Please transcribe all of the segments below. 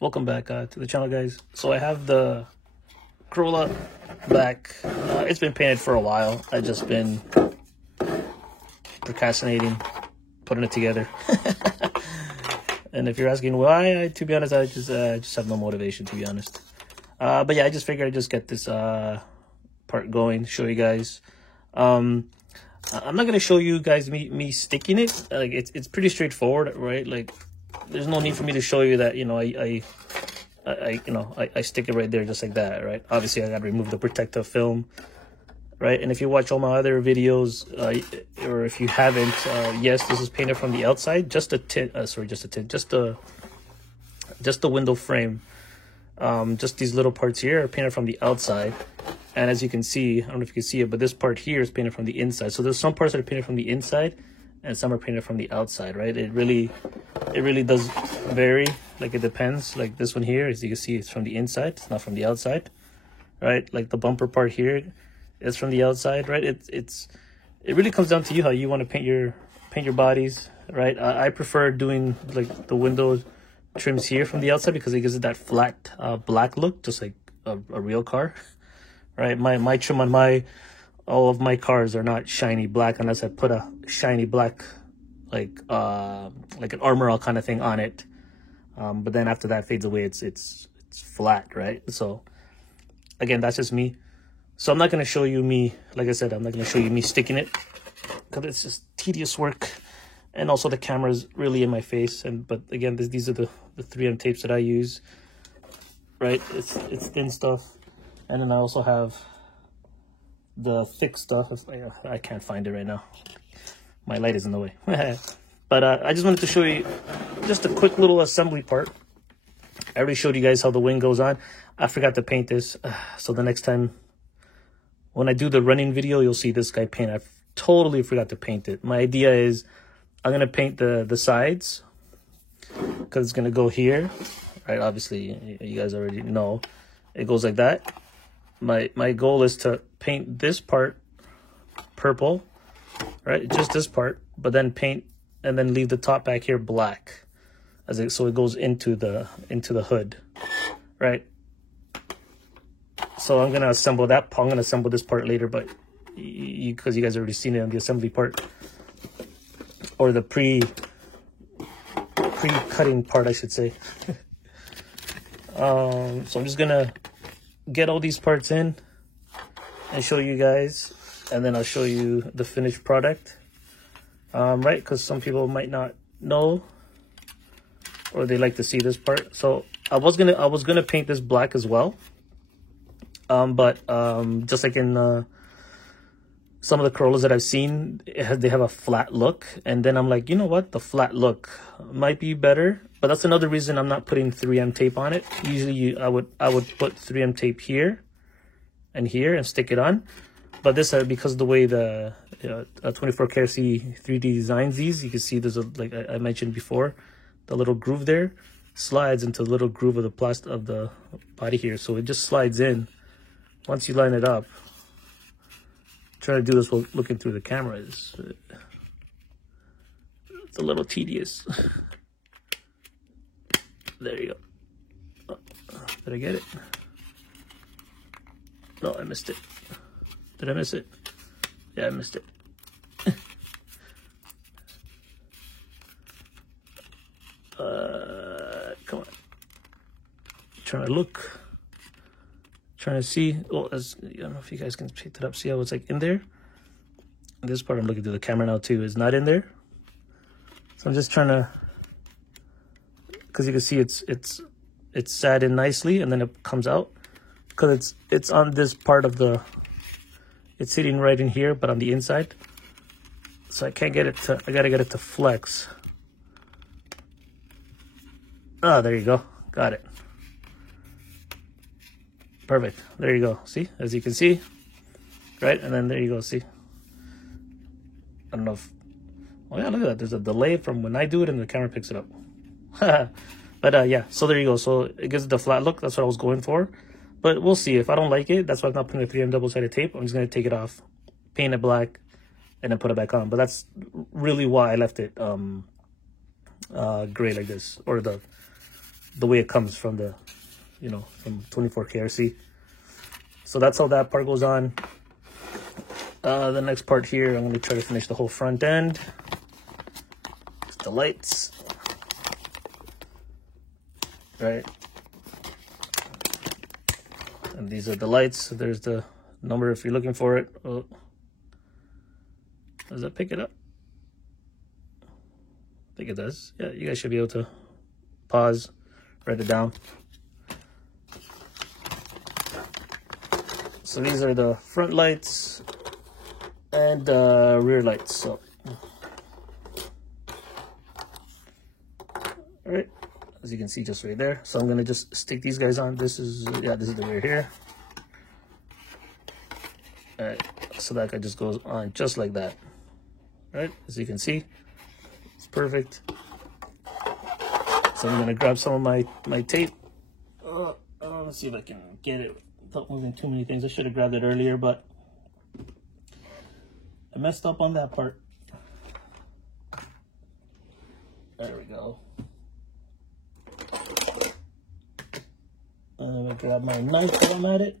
Welcome back to the channel, guys. So I have the Corolla back. It's been painted for a while. I've just been procrastinating putting it together. And if you're asking why, to be honest, I just have no motivation, to be honest. But yeah, I just figured I'd just get this part going, show you guys. I'm not gonna show you guys me sticking it. Like it's pretty straightforward, right? Like there's no need for me to show you that, you know, I stick it right there just like that, right? Obviously I gotta remove the protective film, right? And if you watch all my other videos, or if you haven't, yes, this is painted from the outside, just the window frame. Just these little parts here are painted from the outside. And as you can see, I don't know if you can see it, but this part here is painted from the inside. So there's some parts that are painted from the inside and some are painted from the outside, right? It really does vary. Like it depends. Like this one here, as you can see, it's from the inside, it's not from the outside, right? Like the bumper part here is from the outside, right? It really comes down to you how you want to paint your bodies, right? I prefer doing like the window trims here from the outside because it gives it that flat black look, just like a real car, right? My trim on all of my cars are not shiny black unless I put a shiny black like an Armor All kind of thing on it. But then after that fades away, it's flat, right? So again, that's just me. So I'm not going to show you me, like I said, I'm not going to show you me sticking it because it's just tedious work. And also the camera's really in my face. But again, these are the 3M tapes that I use, right? It's thin stuff. And then I also have the thick stuff. I can't find it right now. My light is in the way. But I just wanted to show you just a quick little assembly part. I already showed you guys how the wing goes on. I forgot to paint this. So the next time when I do the running video, you'll see this guy paint. I totally forgot to paint it. My idea is I'm going to paint the sides because it's going to go here, right? Obviously, you guys already know. It goes like that. My goal is to paint this part purple, right? Just this part, but then paint and then leave the top back here black, so it goes into the hood, right? So I'm gonna assemble that. I'm gonna assemble this part later, but because you guys already seen it on the assembly part or the pre-cutting part, I should say. So I'm just gonna get all these parts in and show you guys, and then I'll show you the finished product, right? Because some people might not know, or they like to see this part. So I was gonna paint this black as well, but just like in some of the Corollas that I've seen, they have a flat look, and then I'm like, you know what, the flat look might be better. But that's another reason I'm not putting 3M tape on it. Usually I would put 3M tape here and here and stick it on, but this because of the way the 24KRC 3D designs these, you can see there's like I mentioned before, the little groove there slides into the little groove of the plastic of the body here, so it just slides in once you line it up. Trying to do this while looking through the camera it's a little tedious. There you go. Did I get it? No, I missed it. Did I miss it? Yeah, I missed it. Come on. Trying to look. Trying to see. Oh, I don't know if you guys can pick it up. See how it's like in there? This part I'm looking through the camera now too is not in there. So I'm just trying to, because you can see it's sat in nicely and then it comes out because it's on this part of the, it's sitting right in here but on the inside, so I can't get it to, I gotta get it to flex. Oh, there you go, got it. Perfect, there you go. See, as you can see, right? And then there you go, see, I don't know if, oh yeah, look at that, there's a delay from when I do it and the camera picks it up. But yeah, so there you go. So it gives it the flat look. That's what I was going for. But we'll see. If I don't like it, that's why I'm not putting the 3M double-sided tape. I'm just going to take it off, paint it black, and then put it back on. But that's really why I left it gray like this, or the the way it comes from the, you know, from 24 KRC. So that's how that part goes on. The next part here, I'm going to try to finish the whole front end. It's the lights. Right. And these are the lights. There's the number if you're looking for it. Oh. Does that pick it up? I think it does. Yeah, you guys should be able to pause, write it down. So these are the front lights and rear lights. So, all right, as you can see just right there. So I'm gonna just stick these guys on. This is, yeah, this is the rear here. All right, so that guy just goes on just like that. All right, as you can see, it's perfect. So I'm gonna grab some of my tape. Let's see if I can get it without moving too many things. I should have grabbed it earlier, but I messed up on that part. There we go. And I'm gonna grab my knife while I'm at it.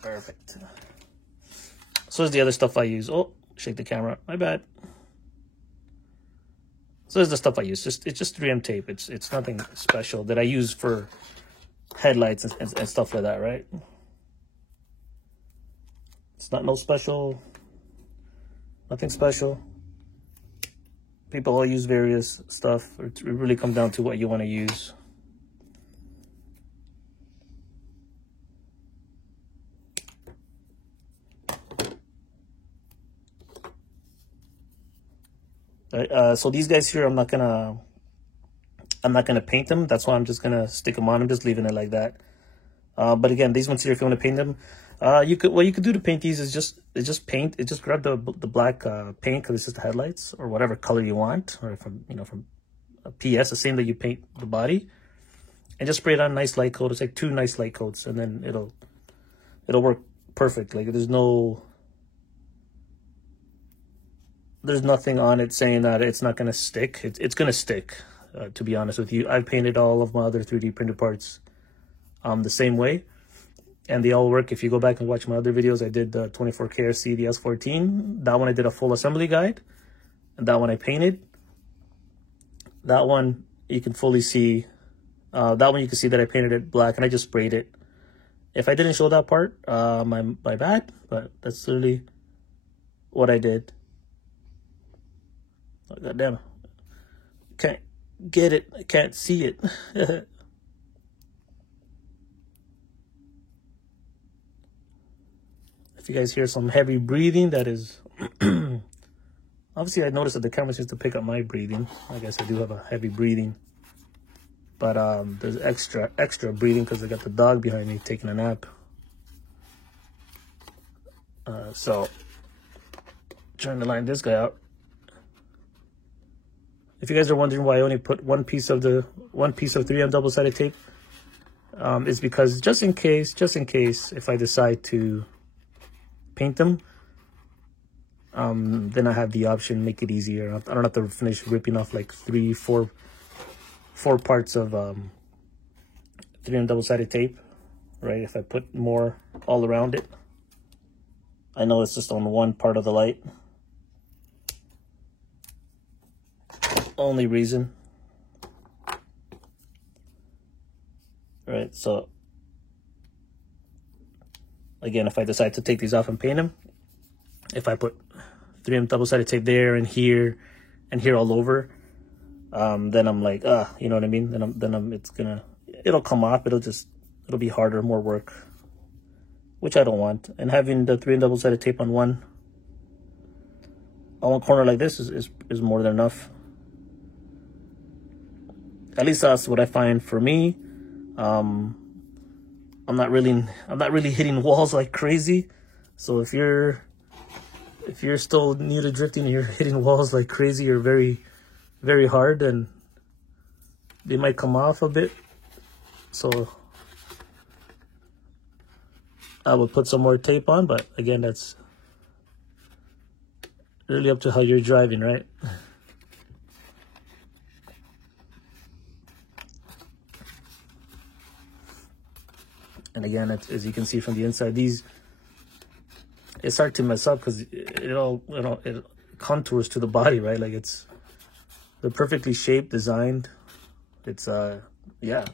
Perfect. So is the other stuff I use. Oh, shake the camera. My bad. So there's the stuff I use. It's just 3M tape. It's nothing special that I use for headlights and stuff like that, right? It's not no special, nothing special. People all use various stuff. It really comes down to what you want to use. So these guys here, I'm not gonna paint them. That's why I'm just gonna stick them on. I'm just leaving it like that. But again, these ones here, if you want to paint them, what you could do to paint these is just paint. Just grab the black paint, because it's just the headlights, or whatever color you want, or from a PS, the same that you paint the body, and just spray it on a nice light coat. It's like 2 nice light coats, and then it'll work perfect. Like there's nothing on it saying that it's not gonna stick. It's gonna stick. To be honest with you, I've painted all of my other 3D printed parts the same way, and they all work. If you go back and watch my other videos, I did the 24 KRC, the S14. That one I did a full assembly guide, and that one I painted. That one you can fully see. That one you can see that I painted it black, and I just sprayed it. If I didn't show that part, my bad, but that's literally what I did. Oh, God damn it. Can't get it. I can't see it. If you guys hear some heavy breathing, that is obviously I noticed that the camera seems to pick up my breathing. I guess I do have a heavy breathing, but there's extra breathing because I got the dog behind me taking a nap. So trying to line this guy out. If you guys are wondering why I only put one piece of 3M double-sided tape, is because just in case, if I decide to paint them, then I have the option, make it easier. I don't have to finish ripping off like 4 parts of 3M double-sided tape, right? If I put more all around it, I know it's just on one part of the light. Only reason. Right, so again, if I decide to take these off and paint them, if I put 3M double-sided tape there and here all over, then I'm like, you know what I mean? It'll come off. It'll be harder, more work, which I don't want. And having the 3M double-sided tape on one corner like this is more than enough. At least that's what I find for me. I'm not really hitting walls like crazy. So if you're still new to drifting and you're hitting walls like crazy or very, very hard, then they might come off a bit. So I would put some more tape on, but again, that's really up to how you're driving, right? And again, as you can see from the inside, it's hard to mess up because it contours to the body, right? Like they're perfectly shaped, designed. It's yeah.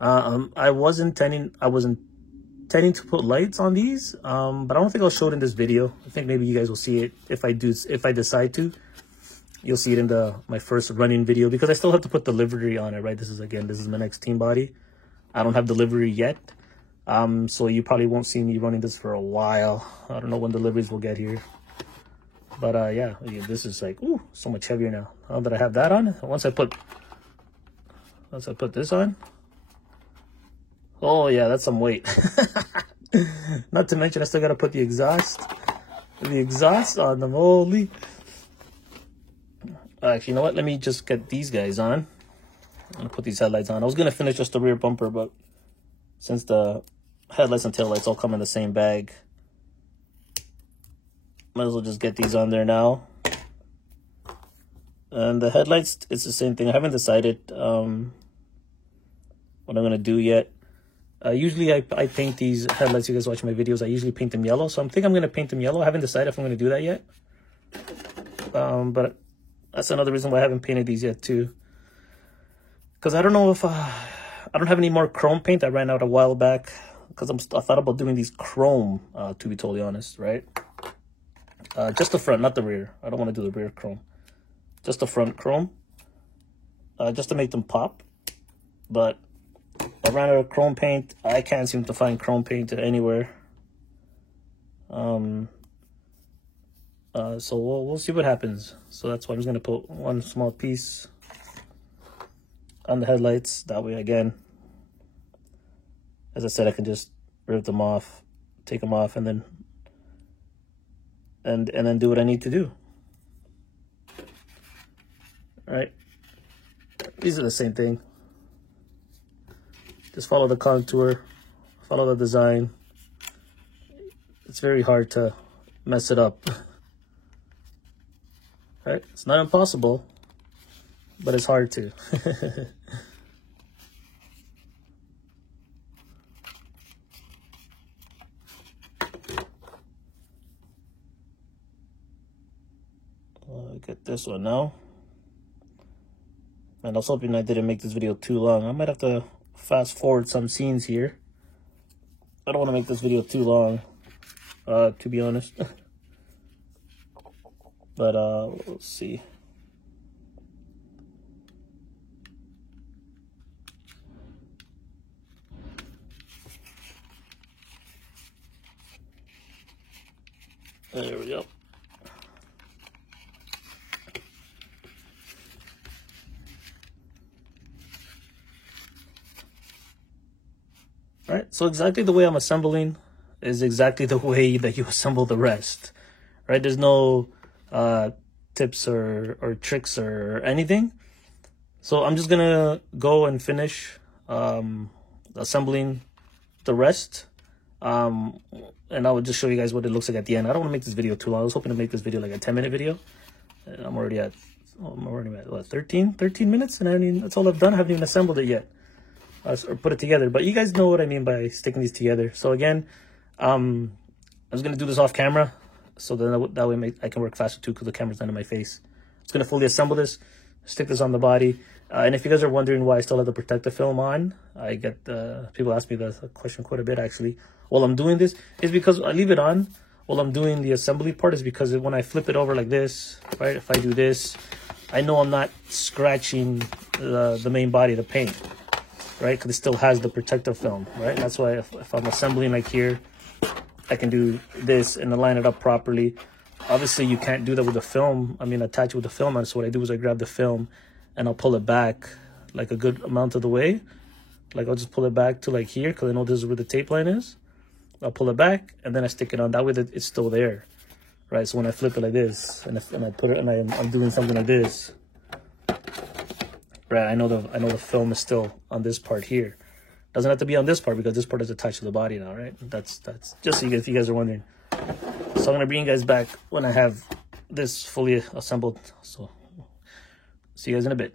I was intending to put lights on these, but I don't think I'll show it in this video. I think maybe you guys will see it if I decide to. You'll see it in my first running video, because I still have to put the livery on it, right? This is my next team body. I don't have the livery yet, so you probably won't see me running this for a while. I don't know when deliveries will get here, but yeah, this is like, ooh, so much heavier now. Now that I have that on, once I put this on, oh yeah, that's some weight. Not to mention I still gotta put the exhaust on them. Holy. Actually, you know what? Let me just get these guys on. I'm gonna put these headlights on. I was gonna finish just the rear bumper, but since the headlights and taillights all come in the same bag, might as well just get these on there now. And the headlights, it's the same thing. I haven't decided what I'm gonna do yet. Usually I paint these headlights. You guys watch my videos, I usually paint them yellow, so I'm thinking I'm gonna paint them yellow. I haven't decided if I'm gonna do that yet, but that's another reason why I haven't painted these yet too, because I don't know if I don't have any more chrome paint. I ran out a while back, because I thought about doing these chrome, to be totally honest, right? Just the front, not the rear. I don't want to do the rear chrome, just the front chrome, just to make them pop. But I ran out of chrome paint. I can't seem to find chrome paint anywhere. So we'll see what happens. So that's why I'm just gonna put one small piece on the headlights. That way, again, as I said, I can just rip them off, take them off, and then do what I need to do. All right, these are the same thing. Just follow the contour, follow the design. It's very hard to mess it up. Right? It's not impossible, but it's hard to. Get this one now. And I was hoping I didn't make this video too long. I might have to fast forward some scenes here. I don't want to make this video too long, to be honest. But let's see. There we go. All right, so exactly the way I'm assembling is exactly the way that you assemble the rest, right? There's no tips or tricks or anything. So I'm just gonna go and finish assembling the rest, and I will just show you guys what it looks like at the end. I don't want to make this video too long. I was hoping to make this video like a 10-minute video, and I'm already at what, 13 minutes, and I mean, that's all I've done. I haven't even assembled it yet, or put it together. But you guys know what I mean by sticking these together. So again, I was gonna do this off camera, so that way I can work faster too, because the camera's not in my face. I'm just gonna fully assemble this, stick this on the body. And if you guys are wondering why I still have the protective film on, I get people ask me the question quite a bit actually. While I'm doing this, is because I leave it on while I'm doing the assembly part, is because when I flip it over like this, right? If I do this, I know I'm not scratching the main body, the paint, right? Because it still has the protective film, right? That's why if I'm assembling like here, I can do this and line it up properly. Obviously, you can't do that with the film. I mean, attach it with the film. And so what I do is I grab the film and I'll pull it back like a good amount of the way. Like I'll just pull it back to like here, because I know this is where the tape line is. I'll pull it back and then I stick it on. That way that it's still there, right? So when I flip it like this and I put it and I'm doing something like this, right? I know the film is still on this part here. Doesn't have to be on this part because this part is attached to the body now, right? That's just so if you guys are wondering. So I'm gonna bring you guys back when I have this fully assembled. So see you guys in a bit.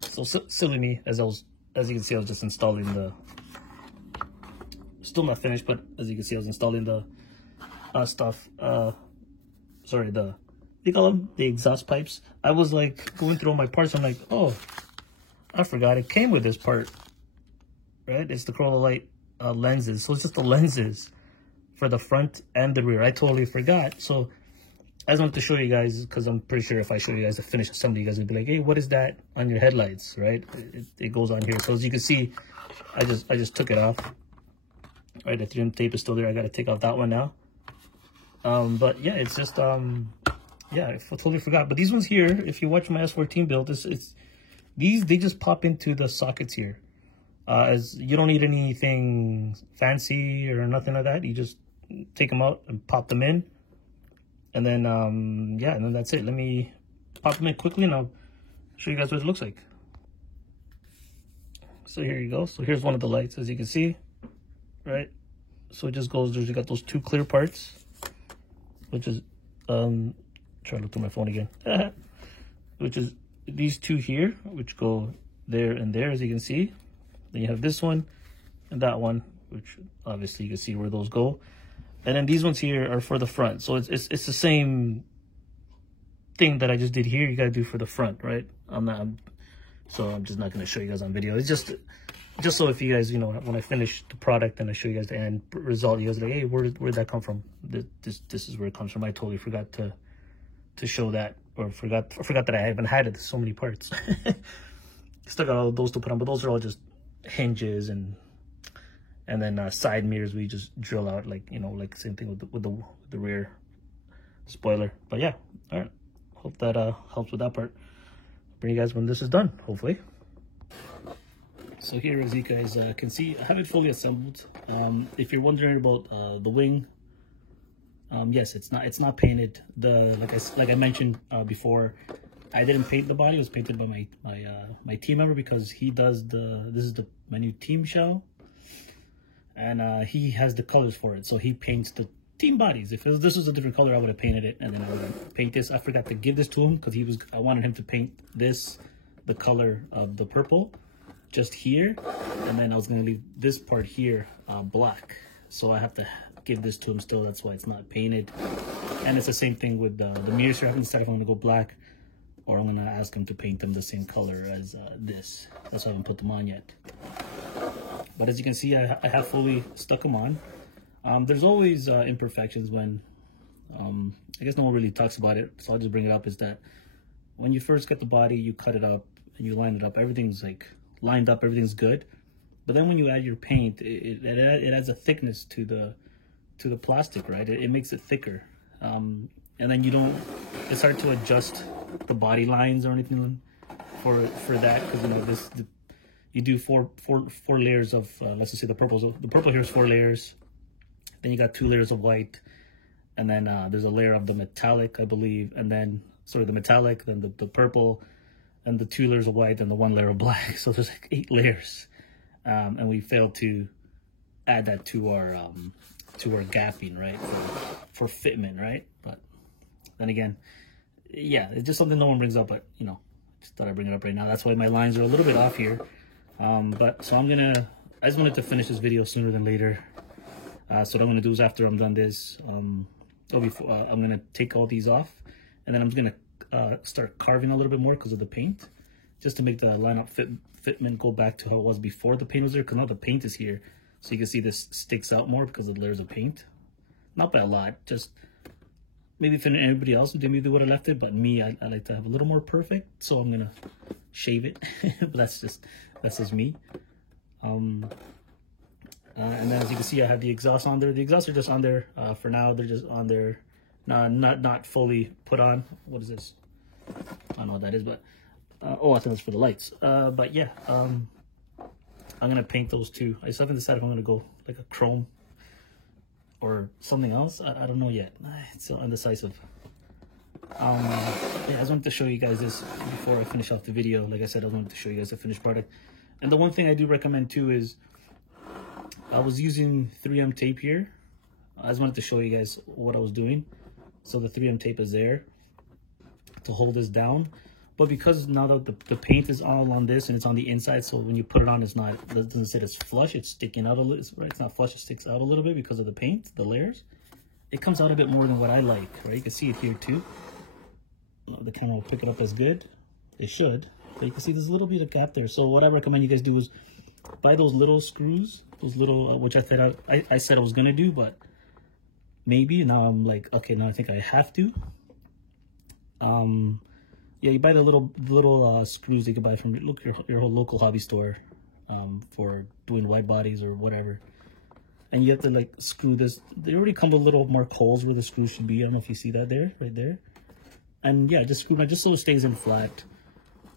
So silly me, as I was as you can see, I was just installing the, still not finished, but as you can see, I was installing the stuff, sorry, the, you call them, the exhaust pipes. I was like going through all my parts. I'm like, oh, I forgot it came with this part, right? It's the Corolla Light lenses. So it's just the lenses for the front and the rear. I totally forgot. So I just wanted to show you guys, because I'm pretty sure if I show you guys the finished assembly, you guys would be like, hey, what is that on your headlights, right? It goes on here. So as you can see, I just took it off. All right, the 3M tape is still there. I got to take off that one now. But yeah, it's just yeah, I totally forgot. But these ones here, if you watch my S14 build, these, they just pop into the sockets here. As you don't need anything fancy or nothing like that. You just take them out and pop them in. And then, yeah, and then that's it. Let me pop them in quickly and I'll show you guys what it looks like. So here you go. So here's one of the lights, as you can see, right? So it just goes, you got those two clear parts, which is, try to look through my phone again, which is these two here, which go there and there, as you can see. Then you have this one and that one, which obviously you can see where those go. And then these ones here are for the front. So it's the same thing that I just did here. You got to do for the front, right? So I'm just not going to show you guys on video. It's just so if you guys, you know, when I finish the product and I show you guys the end result, you guys are like, hey, where'd that come from? This is where it comes from. I totally forgot to show that, or forgot that I haven't had it. There's so many parts. Still got all those to put on, but those are all just hinges and then side mirrors we just drill out, like, you know, like same thing with the rear spoiler. But yeah, all right, hope that helps with that part. Bring you guys when this is done, hopefully. So here, as you guys can see, I have it fully assembled. If you're wondering about the wing, yes, it's not painted. Like I mentioned before, I didn't paint the body. It was painted by my team member, because he does this is my new team show, and he has the colors for it. So he paints the team bodies. If this was a different color, I would have painted it, and then I would have paint this. I forgot to give this to him because I wanted him to paint this the color of the purple just here, and then I was gonna leave this part here black. So I have to give this to him still. That's why it's not painted. And it's the same thing with the mirrors here. I haven't decided if I'm gonna go black or I'm gonna ask him to paint them the same color as this. That's why I haven't put them on yet. But as you can see, I have fully stuck them on. There's always imperfections when, I guess no one really talks about it, so I'll just bring it up, is that when you first get the body, you cut it up and you line it up, everything's like lined up, everything's good. But then when you add your paint, it adds a thickness to the plastic, right? It makes it thicker. And then it's hard to adjust the body lines or anything for that, because, you know, you do four layers of let's just say the purple. So the purple here is 4 layers. Then you got 2 layers of white, and then there's a layer of the metallic, I believe, and then the metallic, then the purple, and the 2 layers of white, and the 1 layer of black. So there's like 8 layers, and we failed to add that to our gapping, right, for fitment, right? But then again, yeah, it's just something no one brings up, but, you know, just thought I'd bring it up right now. That's why my lines are a little bit off here. But so I just wanted to finish this video sooner than later. So what I'm gonna do is, after I'm done this, I'm gonna take all these off, and then I'm just gonna start carving a little bit more because of the paint, just to make the lineup fitment go back to how it was before the paint was there. Because now the paint is here, so you can see this sticks out more because of the layers of paint. Not by a lot, just maybe if anybody else maybe they would have left it, but me, I like to have a little more perfect, so I'm gonna shave it. But that's just me. And then, as you can see, I have the exhaust on there. The exhausts are just on there for now. They're just on there, not fully put on. What is this? I don't know what that is, but oh, I think it's for the lights. But yeah, I'm gonna paint those two. I still haven't decided if I'm gonna go like a chrome or something else. I don't know yet. It's still indecisive. Yeah, I just wanted to show you guys this before I finish off the video. Like I said, I wanted to show you guys the finished product. And the one thing I do recommend too is, I was using 3M tape here. I just wanted to show you guys what I was doing. So the 3M tape is there to hold this down. But because now that the paint is all on this and it's on the inside, so when you put it on, it doesn't sit as flush. It's sticking out a little, right? It's not flush. It sticks out a little bit because of the paint, the layers. It comes out a bit more than what I like, right? You can see it here too. The camera will pick it up as good. It should. But you can see there's a little bit of gap there. So what I recommend you guys do is buy those little screws, those little, which I said I was gonna do, but maybe now I'm like, okay, now I think I have to. Yeah, you buy the little screws you can buy from your whole local hobby store for doing wide bodies or whatever. And you have to like screw this. They already come with little mark holes where the screw should be. I don't know if you see that there, right there. And yeah, just screw it just so it stays in flat,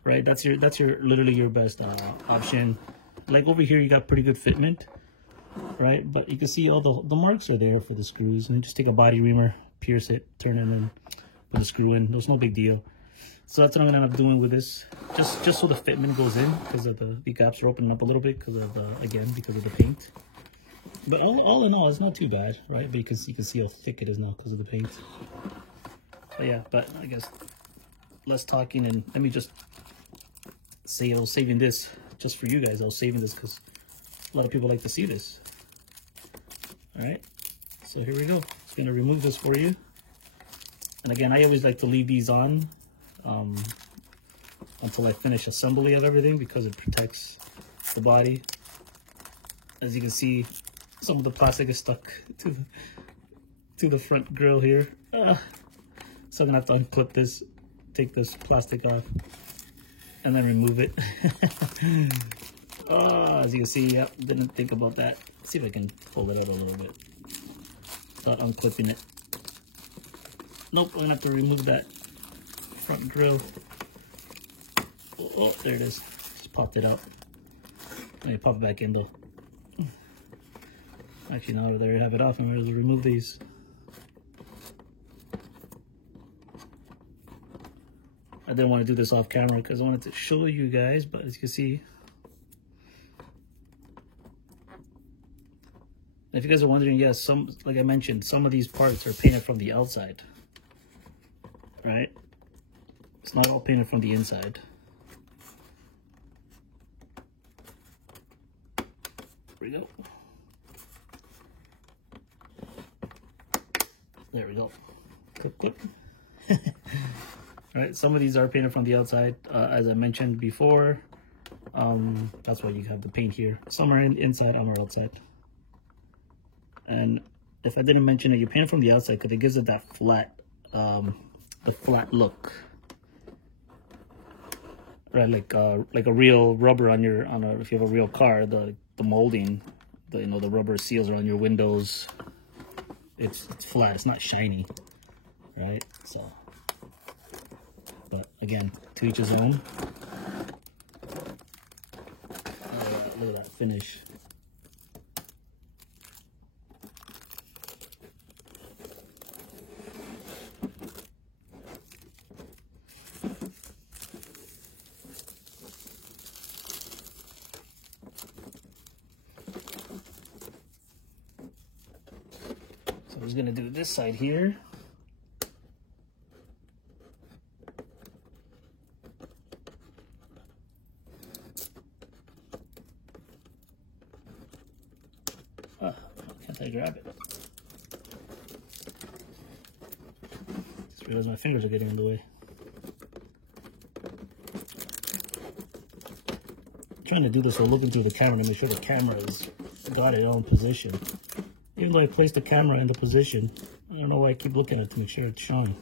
right? That's your literally your best option. Like over here, you got pretty good fitment, right? But you can see all the marks are there for the screws. And just take a body reamer, pierce it, turn it, and put the screw in. There's no big deal. So that's what I'm gonna end up doing with this, just so the fitment goes in, because of the gaps are opening up a little bit because of the paint. But all in all, it's not too bad, right? Because you can see how thick it is now because of the paint. But yeah, but I guess less talking, and let me just say I was saving this just for you guys. I was saving this because a lot of people like to see this. All right, so here we go. Just gonna remove this for you. And again, I always like to leave these on until I finish assembly of everything because it protects the body. As you can see, some of the plastic is stuck to the front grill here. So I'm gonna have to unclip this, take this plastic off, and then remove it. As you can see, yep, didn't think about that. Let's see if I can pull it out a little bit without unclipping it. Nope, I'm gonna have to remove that front grill. Oh, there it is. Just popped it out. Let me pop it back in though. Actually, now that I have it off, I'm going to remove these. I didn't want to do this off camera because I wanted to show you guys, but as you can see, if you guys are wondering, yes, like I mentioned, some of these parts are painted from the outside, right? It's not all painted from the inside. There we go. There we go. Clip, clip. Right, some of these are painted from the outside, as I mentioned before. That's why you have the paint here. Some are inside, some are outside. And if I didn't mention it, you paint it from the outside because it gives it that flat, the flat look. Right, like a real rubber if you have a real car, the molding, the rubber seals around your windows. It's flat. It's not shiny, right? So, but again, to each his own. Look at that finish. I'm just gonna do this side here. Can't I grab it? Just realized my fingers are getting in the way. I'm trying to do this while looking through the camera to make sure the camera has got its own position. Even though I placed the camera in the position, I don't know why I keep looking at it to make sure it's showing.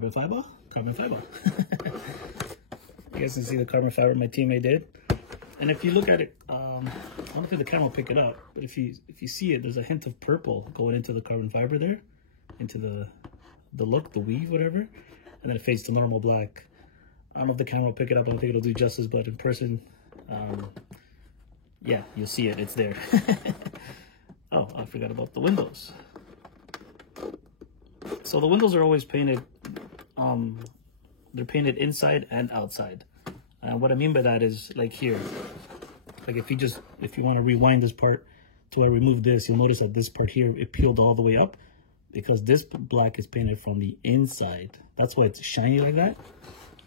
carbon fiber, carbon fiber. You guys can see the carbon fiber my teammate did. And if you look at it, I don't think the camera will pick it up, but if you see it, there's a hint of purple going into the carbon fiber there, into the look, the weave, whatever, and then it fades to normal black. I don't know if the camera will pick it up. I don't think it'll do justice, but in person, yeah, you'll see it. It's there. Oh, I forgot about the windows. So the windows are always painted. They're painted inside and outside. And what I mean by that is, like here, like if you want to rewind this part to where I remove this, you'll notice that this part here, it peeled all the way up because this black is painted from the inside. That's why it's shiny like that.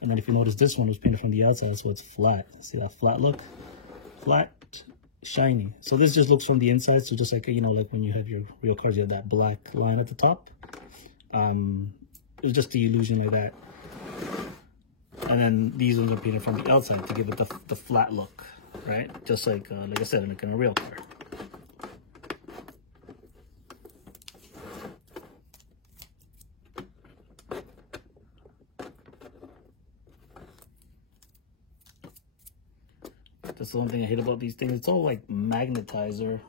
And then if you notice, this one was painted from the outside, so it's flat. See that flat look? Flat, shiny. So this just looks from the inside. So just like, you know, like when you have your real cars, you have that black line at the top. It's just the illusion like that. And then these ones are painted from the outside to give it the flat look, right? Just like I said, like in a real car. That's the one thing I hate about these things. It's all like magnetized or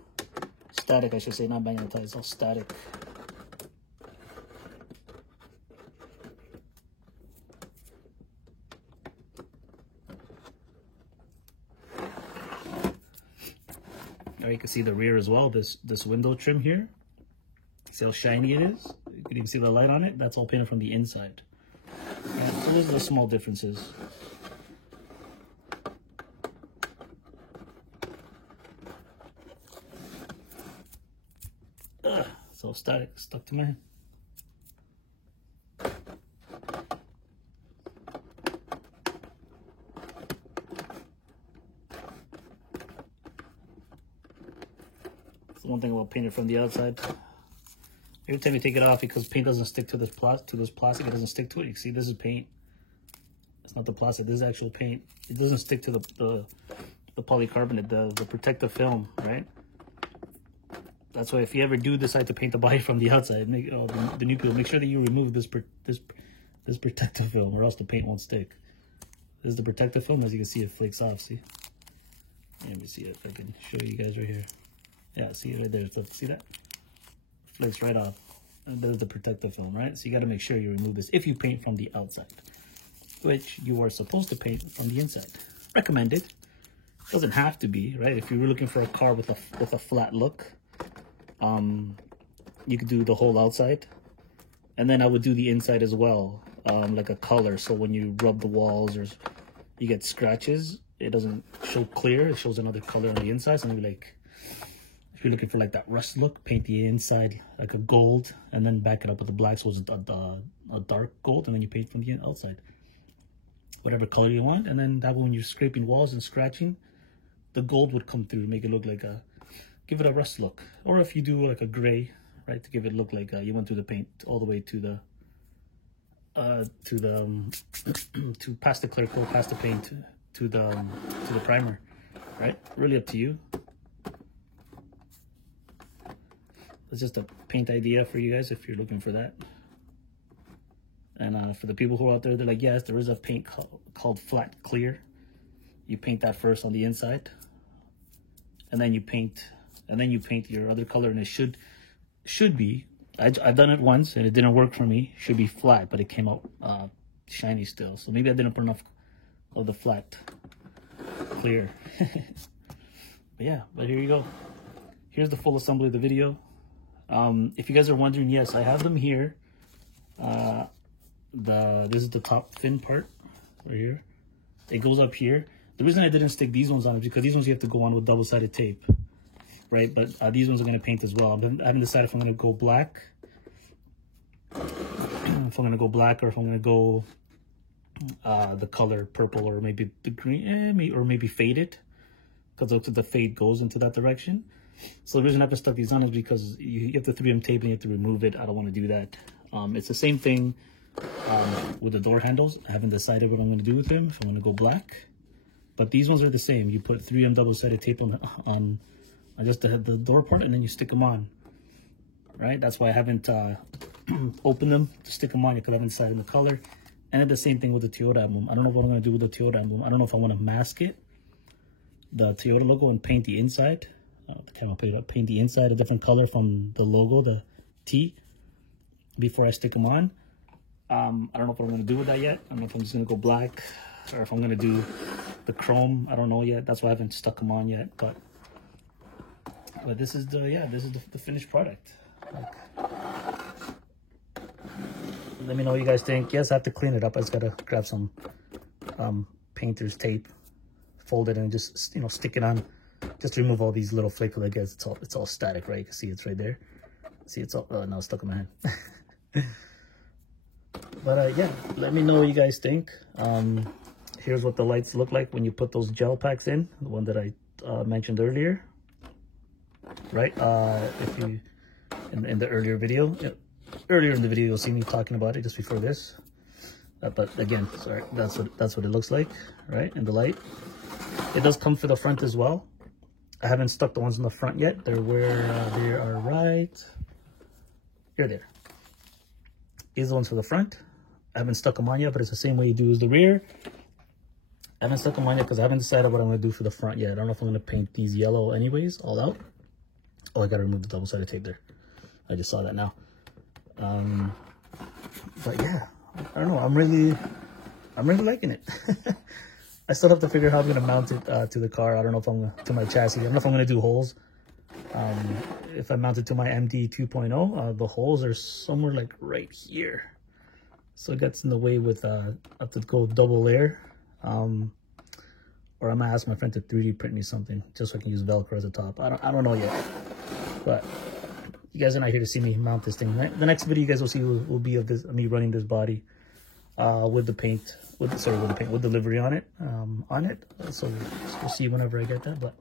static, I should say, not magnetized, it's all static. Now you can see the rear as well, this window trim here. See how shiny it is? You can even see the light on it. That's all painted from the inside. Yeah, so those are the small differences. It's all static, stuck to my hand. That's the one thing about painting from the outside. Every time you take it off, because paint doesn't stick to this plastic, it doesn't stick to it. You can see this is paint. It's not the plastic, this is actual paint. It doesn't stick to the polycarbonate, the protective film, right? That's why if you ever do decide to paint the body from the outside, the new people, make sure that you remove this protective film, or else the paint won't stick. This is the protective film. As you can see, it flakes off. See? Let me see if I can show you guys right here. Yeah, see it right there. See that? Flakes right off. And there's the protective film, right? So you got to make sure you remove this if you paint from the outside, which you are supposed to paint from the inside. Recommended. Doesn't have to be, right? If you're looking for a car with a flat look, you could do the whole outside, and then I would do the inside as well, like a color. So when you rub the walls or you get scratches, it doesn't show clear. It shows another color on the inside. So maybe like if you're looking for like that rust look, paint the inside like a gold, and then back it up with the black, so it's a dark gold, and then you paint from the outside whatever color you want. And then that way, when you're scraping walls and scratching, the gold would come through, make it look like give it a rust look. Or if you do like a gray, right, to give it look like you went through the paint all the way to past the clear coat, past the paint, to the primer, right? Really up to you. It's just a paint idea for you guys if you're looking for that. And for the people who are out there, they're like, yes, there is a paint called flat clear. You paint that first on the inside, and then you paint your other color, and it should be. I've done it once and it didn't work for me. It should be flat, but it came out shiny still. So maybe I didn't put enough of the flat clear. But yeah, but here you go. Here's the full assembly of the video. If you guys are wondering, yes, I have them here. This is the top fin part right here. It goes up here. The reason I didn't stick these ones on is because these ones you have to go on with double-sided tape, right? But these ones are going to paint as well. I haven't decided if I'm going to go black, if I'm going to go black, or if I'm going to go the color purple, or maybe the green, or maybe fade it, because the fade goes into that direction. So the reason I haven't stuck these on is because you have the 3M tape and you have to remove it. I don't want to do that. It's the same thing with the door handles. I haven't decided what I'm going to do with them, if I'm going to go black. But these ones are the same. You put 3M double-sided tape on just the door part, and then you stick them on. Right? That's why I haven't open them to stick them on. You could have inside in the color. And then the same thing with the Toyota emblem. I don't know what I'm going to do with the Toyota emblem. I don't know if I want to mask it, the Toyota logo, and paint the inside. The camera put it up. Paint the inside a different color from the logo, the T, before I stick them on. I don't know what I'm going to do with that yet. I don't know if I'm just going to go black or if I'm going to do the chrome. I don't know yet. That's why I haven't stuck them on yet. But this is the finished product. Like, let me know what you guys think. Yes, I have to clean it up. I just got to grab some painter's tape, fold it, and just, you know, stick it on. Just to remove all these little flakes. I guess it's all static, right? You can see it's right there. See, it's all, oh, now it's stuck in my hand. But yeah, let me know what you guys think. Here's what the lights look like when you put those gel packs in, the one that I mentioned earlier, right? If you in the earlier video, earlier in the video, you'll see me talking about it just before this. But again, sorry, that's what it looks like, right? In the light, it does come for the front as well. I haven't stuck the ones in the front yet. They're where they are, right here. There. These are the ones for the front. I haven't stuck them on yet, but it's the same way you do as the rear. I haven't stuck them on yet because I haven't decided what I'm going to do for the front yet. I don't know if I'm going to paint these yellow anyways, all out. Oh, I got to remove the double-sided tape there. I just saw that now. But yeah, I don't know. I'm really liking it. I still have to figure out how I'm going to mount it to the car. I don't know if I'm going to my chassis. I don't know if I'm going to do holes. If I mount it to my MD 2.0, the holes are somewhere like right here. So it gets in the way with, I have to go double layer. Or I might ask my friend to 3D print me something just so I can use Velcro as the top. I don't know yet. But you guys are not here to see me mount this thing. The next video you guys will see will be of this, me running this body with the paint, with the livery on it. So we'll see whenever I get that. But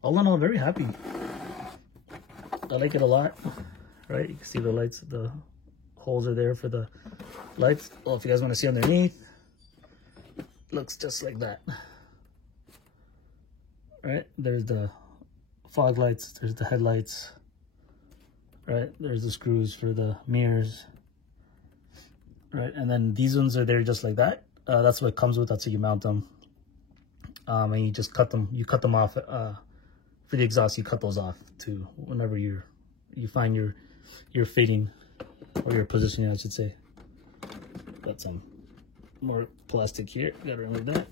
all in all, very happy. I like it a lot, right? You can see the lights, the holes are there for the lights. Well, if you guys want to see underneath, looks just like that. Right, there's the fog lights, there's the headlights, right, there's the screws for the mirrors, right, and then these ones are there just like that. That's what it comes with. That's how you mount them. And you just cut them off for the exhaust. You cut those off to whenever you find your fitting or your positioning, I should say. Got some more plastic here. Got to remove that.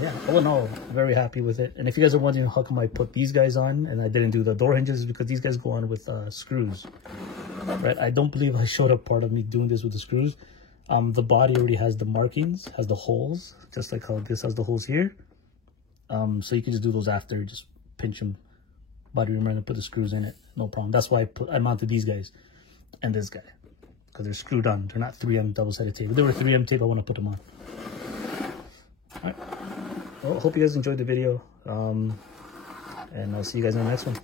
Yeah, all in all, very happy with it. And if you guys are wondering how come I put these guys on and I didn't do the door hinges, because these guys go on with screws, right? I don't believe I showed up part of me doing this with the screws. The body already has the markings, has the holes, just like how this has the holes here. So you can just do those after, just pinch them, body remember, and put the screws in it, no problem. That's why I mounted these guys and this guy, because they're screwed on. They're not 3M double-sided tape. If they were 3M tape, I want to put them on. All right. Well, hope you guys enjoyed the video, and I'll see you guys in the next one.